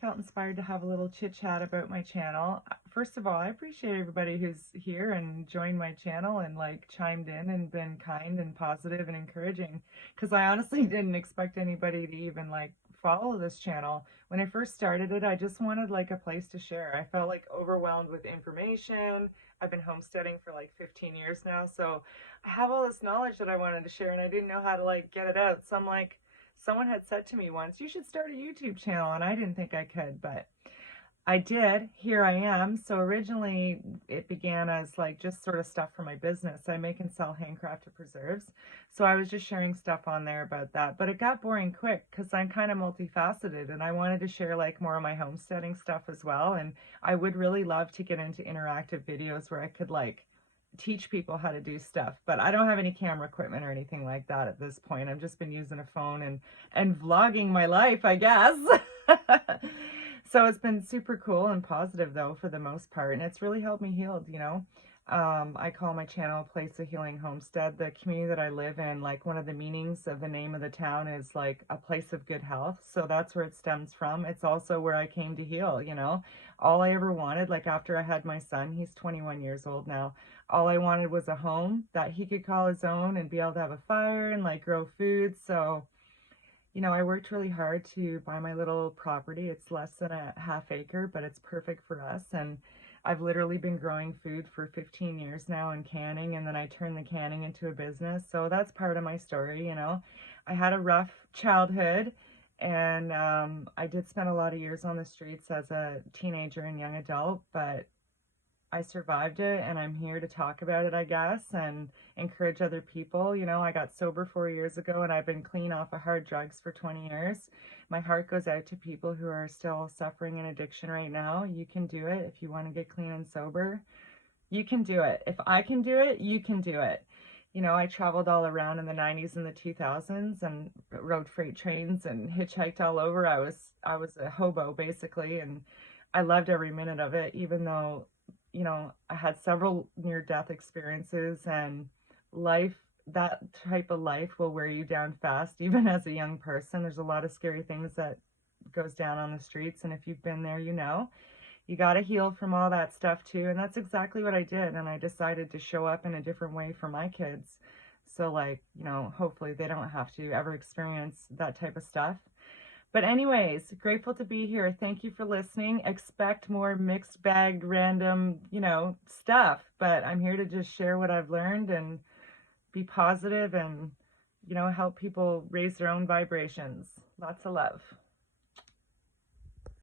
felt inspired to have a little chit chat about my channel. First of all, I appreciate everybody who's here and joined my channel and like chimed in and been kind and positive and encouraging, because I honestly didn't expect anybody to even like follow this channel. When I first started it, I just wanted like a place to share. I felt like overwhelmed with information. I've been homesteading for like 15 years now, so I have all this knowledge that I wanted to share and I didn't know how to like get it out. So I'm like, someone had said to me once, you should start a YouTube channel, and I didn't think I could, but I did. Here I am. So originally it began as like just sort of stuff for my business. I make and sell handcrafted preserves. So I was just sharing stuff on there about that, but it got boring quick because I'm kind of multifaceted and I wanted to share like more of my homesteading stuff as well. And I would really love to get into interactive videos where I could like teach people how to do stuff, but I don't have any camera equipment or anything like that at this point. I've just been using a phone and vlogging my life, I guess. So it's been super cool and positive though for the most part, and it's really helped me heal, you know. I call my channel a place of healing homestead. The community that I live in, like one of the meanings of the name of the town is like a place of good health. So that's where it stems from. It's also where I came to heal, you know. All I ever wanted, like after I had my son, he's 21 years old now, all I wanted was a home that he could call his own and be able to have a fire and like grow food. So, you know, I worked really hard to buy my little property. It's less than a half acre, but it's perfect for us. And I've literally been growing food for 15 years now and canning, and then I turned the canning into a business. So that's part of my story, you know. I had a rough childhood, and I did spend a lot of years on the streets as a teenager and young adult, but I survived it and I'm here to talk about it, I guess, and encourage other people. You know, I got sober 4 years ago and I've been clean off of hard drugs for 20 years. My heart goes out to people who are still suffering in addiction right now. You can do it if you want to get clean and sober. You can do it. If I can do it, you can do it. You know, I traveled all around in the 90s and the 2000s and rode freight trains and hitchhiked all over. I was a hobo basically, and I loved every minute of it, even though, you know, I had several near-death experiences, and life, that type of life will wear you down fast, even as a young person. There's a lot of scary things that goes down on the streets, and if you've been there, you know. You got to heal from all that stuff too, and that's exactly what I did, and I decided to show up in a different way for my kids. So like, you know, hopefully they don't have to ever experience that type of stuff. But anyways, grateful to be here. Thank you for listening. Expect more mixed bag, random, you know, stuff. But I'm here to just share what I've learned and be positive and, you know, help people raise their own vibrations. Lots of love.